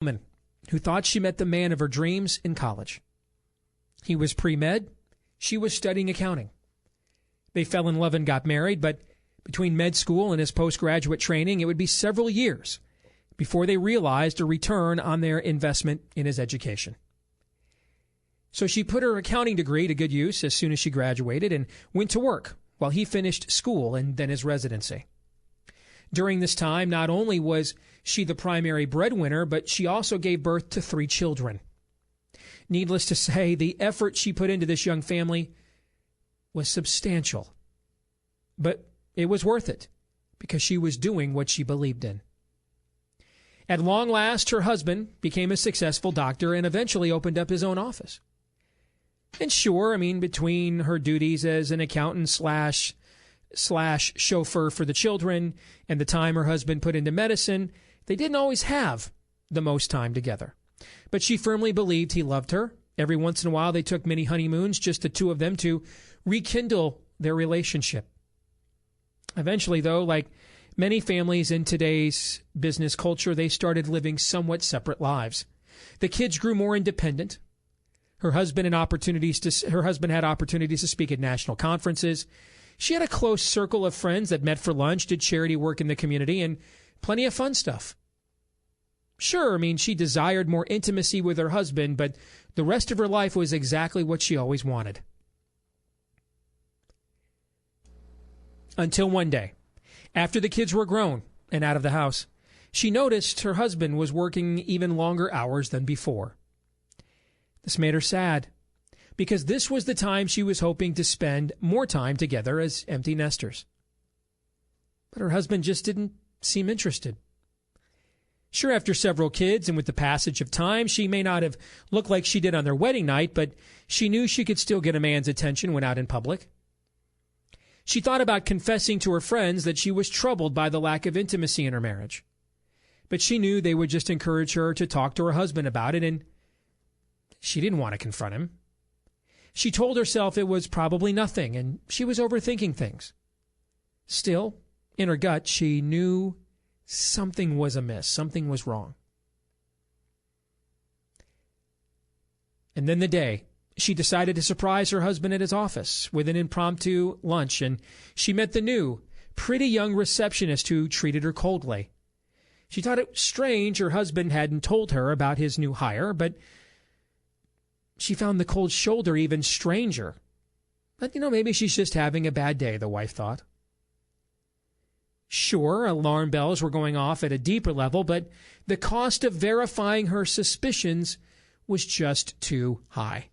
woman who thought she met the man of her dreams in college. He was pre-med. She was studying accounting. They fell in love and got married, but between med school and his postgraduate training, it would be several years before they realized a return on their investment in his education. So she put her accounting degree to good use as soon as she graduated and went to work while he finished school and then his residency. During this time, not only was she the primary breadwinner, but she also gave birth to 3 children. Needless to say, the effort she put into this young family was substantial. But it was worth it because she was doing what she believed in. At long last, her husband became a successful doctor and eventually opened up his own office. And sure, between her duties as an accountant slash chauffeur for the children and the time her husband put into medicine, they didn't always have the most time together. But she firmly believed he loved her. Every once in a while, they took many honeymoons, just the two of them, to rekindle their relationship. Eventually, though, like many families in today's business culture, they started living somewhat separate lives. The kids grew more independent. Her husband had opportunities to speak at national conferences. She had a close circle of friends that met for lunch, did charity work in the community, and plenty of fun stuff. Sure, she desired more intimacy with her husband, but the rest of her life was exactly what she always wanted. Until one day, after the kids were grown and out of the house, she noticed her husband was working even longer hours than before. This made her sad, because this was the time she was hoping to spend more time together as empty nesters. But her husband just didn't seem interested. Sure, after several kids and with the passage of time, she may not have looked like she did on their wedding night, but she knew she could still get a man's attention when out in public. She thought about confessing to her friends that she was troubled by the lack of intimacy in her marriage. But she knew they would just encourage her to talk to her husband about it, and she didn't want to confront him. She told herself it was probably nothing, and she was overthinking things. Still, in her gut, she knew something was amiss, something was wrong. And then the day, she decided to surprise her husband at his office with an impromptu lunch, and she met the new, pretty young receptionist who treated her coldly. She thought it strange her husband hadn't told her about his new hire, but she found the cold shoulder even stranger. But, maybe she's just having a bad day, the wife thought. Sure, alarm bells were going off at a deeper level, but the cost of verifying her suspicions was just too high.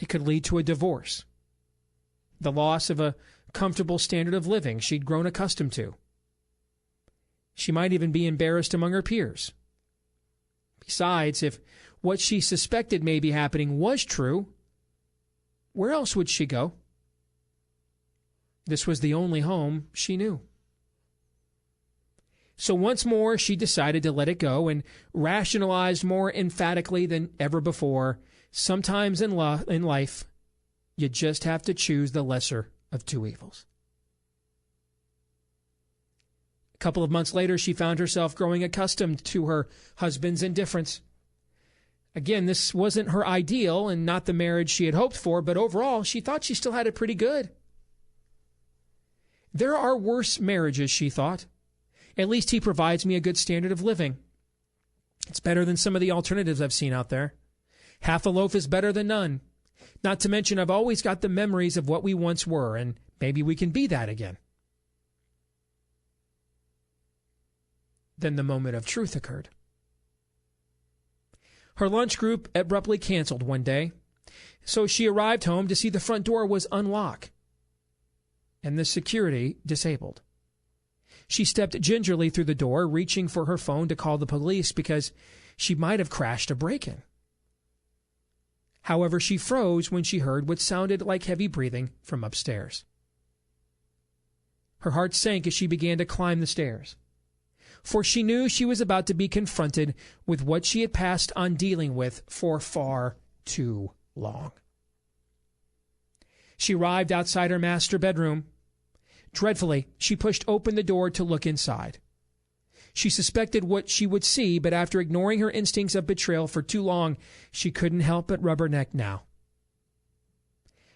It could lead to a divorce, the loss of a comfortable standard of living she'd grown accustomed to. She might even be embarrassed among her peers. Besides, if what she suspected may be happening was true, where else would she go? This was the only home she knew. So once more, she decided to let it go and rationalized more emphatically than ever before. Sometimes in life, you just have to choose the lesser of two evils. A couple of months later, she found herself growing accustomed to her husband's indifference. Again, this wasn't her ideal and not the marriage she had hoped for, but overall, she thought she still had it pretty good. There are worse marriages, she thought. At least he provides me a good standard of living. It's better than some of the alternatives I've seen out there. Half a loaf is better than none. Not to mention, I've always got the memories of what we once were, and maybe we can be that again. Then the moment of truth occurred. Her lunch group abruptly canceled one day, so she arrived home to see the front door was unlocked and the security disabled. She stepped gingerly through the door, reaching for her phone to call the police because she might have crashed a break-in. However, she froze when she heard what sounded like heavy breathing from upstairs. Her heart sank as she began to climb the stairs, for she knew she was about to be confronted with what she had passed on dealing with for far too long. She arrived outside her master bedroom. Dreadfully, she pushed open the door to look inside. She suspected what she would see, but after ignoring her instincts of betrayal for too long, she couldn't help but rubberneck now.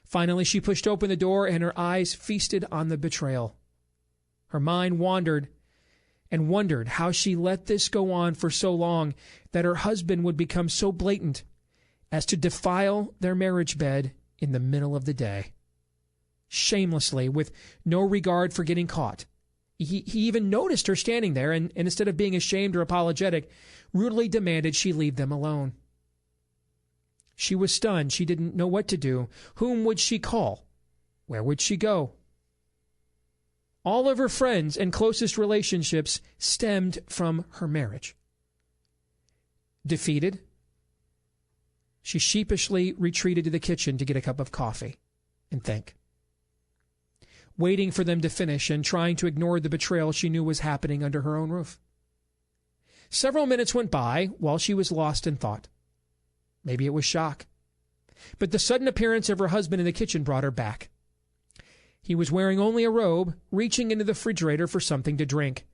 Finally, she pushed open the door and her eyes feasted on the betrayal. Her mind wandered and wondered how she let this go on for so long that her husband would become so blatant as to defile their marriage bed in the middle of the day. Shamelessly, with no regard for getting caught. He even noticed her standing there and instead of being ashamed or apologetic, rudely demanded she leave them alone. She was stunned. She didn't know what to do. Whom would she call? Where would she go? All of her friends and closest relationships stemmed from her marriage. Defeated, she sheepishly retreated to the kitchen to get a cup of coffee and think. Waiting for them to finish and trying to ignore the betrayal she knew was happening under her own roof. Several minutes went by while she was lost in thought. Maybe it was shock. But the sudden appearance of her husband in the kitchen brought her back. He was wearing only a robe, reaching into the refrigerator for something to drink.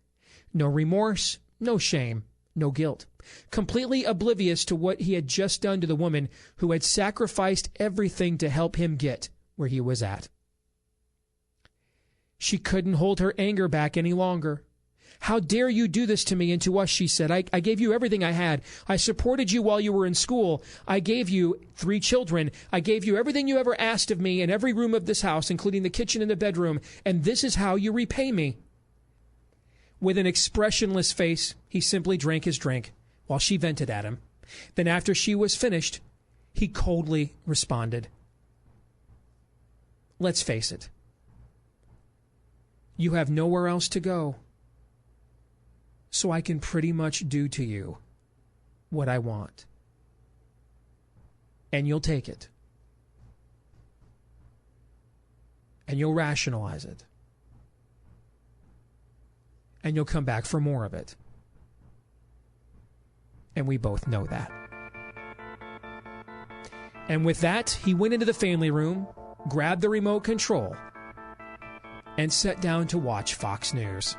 No remorse, no shame, no guilt. Completely oblivious to what he had just done to the woman who had sacrificed everything to help him get where he was at. She couldn't hold her anger back any longer. "How dare you do this to me and to us," she said. I gave you everything I had. I supported you while you were in school. I gave you 3 children. I gave you everything you ever asked of me in every room of this house, including the kitchen and the bedroom. And this is how you repay me. With an expressionless face, he simply drank his drink while she vented at him. Then after she was finished, he coldly responded, "Let's face it. You have nowhere else to go. So I can pretty much do to you what I want. And you'll take it. And you'll rationalize it. And you'll come back for more of it. And we both know that." And with that, he went into the family room, grabbed the remote control, and sat down to watch Fox News.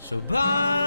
So blind.